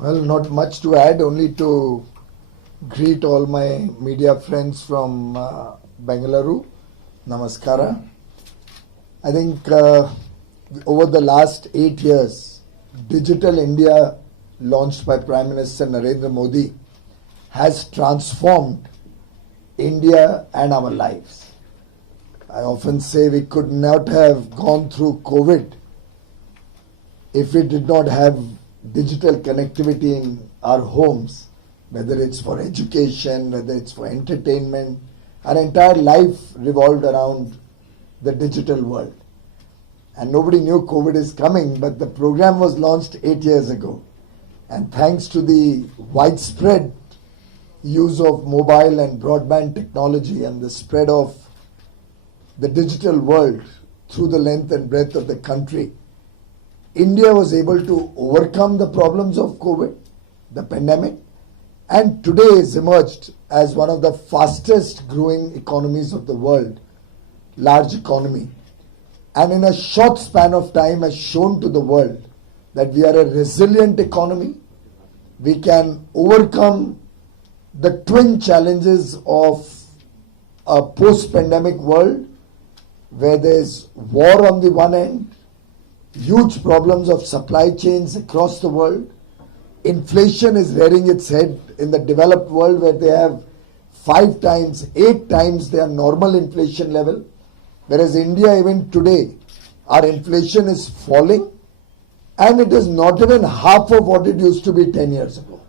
Well, not much to add, only to greet all my media friends from Bengaluru. Namaskara. I think over the last 8 years, Digital India, launched by Prime Minister Narendra Modi, has transformed India and our lives. I often say we could not have gone through COVID if we did not have digital connectivity in our homes, whether it's for education, whether it's for entertainment. Our entire life revolved around the digital world. And nobody knew COVID is coming, but the program was launched 8 years ago. And thanks to the widespread use of mobile and broadband technology and the spread of the digital world through the length and breadth of the country, India was able to overcome the problems of COVID, the pandemic, and today has emerged as one of the fastest growing economies of the world, large economy. And in a short span of time has shown to the world that we are a resilient economy. We can overcome the twin challenges of a post-pandemic world where there's war on the one end, huge problems of supply chains across the world. Inflation is rearing its head in the developed world where they have 5 times, 8 times their normal inflation level. Whereas India, even today, our inflation is falling and it is not even half of what it used to be 10 years ago.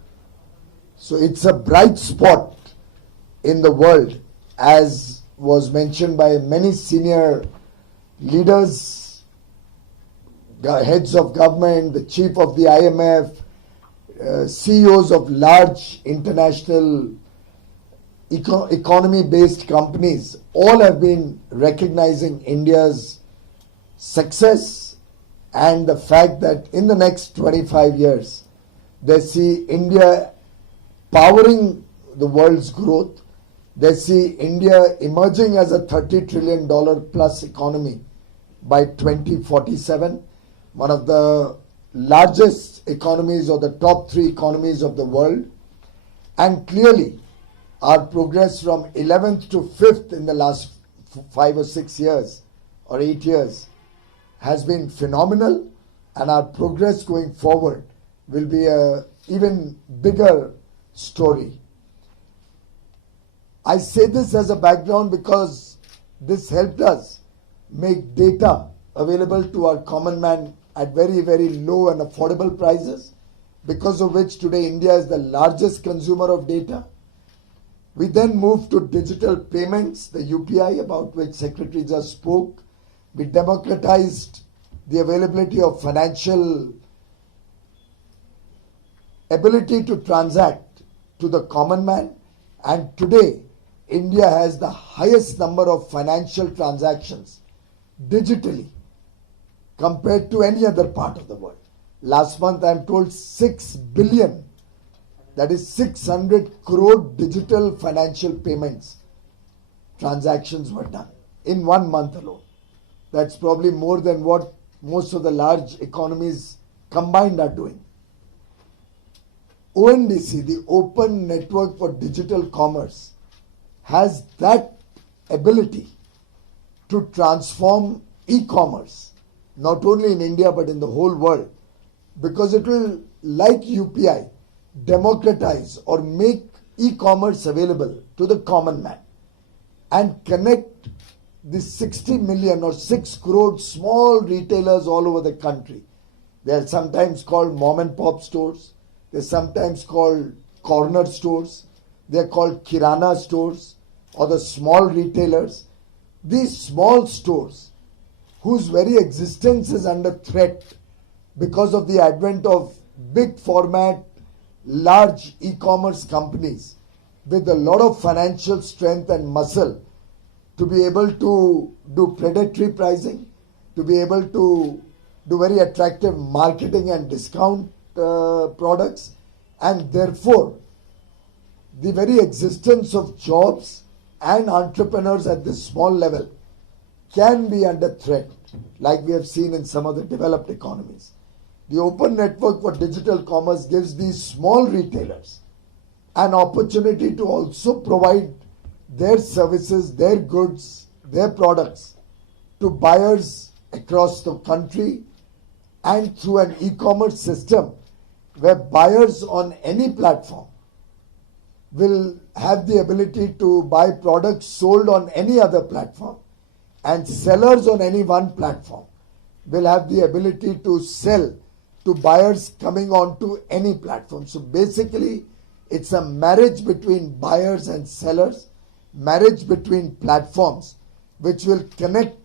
So it's a bright spot in the world, as was mentioned by many senior leaders, heads of government, the chief of the IMF, CEOs of large international economy-based companies, all have been recognizing India's success and the fact that in the next 25 years, they see India powering the world's growth. They see India emerging as a $30 trillion plus economy by 2047, one of the largest economies or the top 3 economies of the world. And clearly, our progress from 11th to 5th in the last 5 or 6 years or 8 years has been phenomenal, and our progress going forward will be a even bigger story. I say this as a background because this helped us make data available to our common man at very, very low and affordable prices, because of which today India is the largest consumer of data. We then moved to digital payments, the UPI, about which Secretary just spoke. We democratized the availability of financial ability to transact to the common man. And today, India has the highest number of financial transactions digitally compared to any other part of the world. Last month, I am told 6 billion, that is 600 crore digital financial payments transactions were done in 1 month alone. That's probably more than what most of the large economies combined are doing. ONDC, the Open Network for Digital Commerce, has that ability to transform e-commerce, not only in India but in the whole world, because it will, like UPI, democratize or make e-commerce available to the common man and connect the 60 million or 6 crore small retailers all over the country. They are sometimes called mom and pop stores. They're sometimes called corner stores. They're called kirana stores or the small retailers. These small stores, whose very existence is under threat because of the advent of big format, large e-commerce companies with a lot of financial strength and muscle to be able to do predatory pricing, to be able to do very attractive marketing and discount products, and therefore the very existence of jobs and entrepreneurs at this small level can be under threat, like we have seen in some of the developed economies. The open network for digital commerce gives these small retailers an opportunity to also provide their services, their goods, their products to buyers across the country, and through an e-commerce system where buyers on any platform will have the ability to buy products sold on any other platform, and sellers on any one platform will have the ability to sell to buyers coming onto any platform. So basically, it's a marriage between buyers and sellers, marriage between platforms, which will connect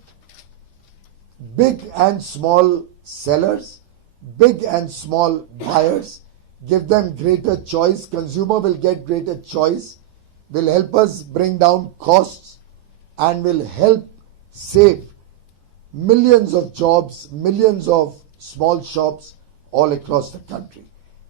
big and small sellers, big and small buyers, give them greater choice. Consumer will get greater choice, will help us bring down costs, and will help save millions of jobs, millions of small shops all across the country.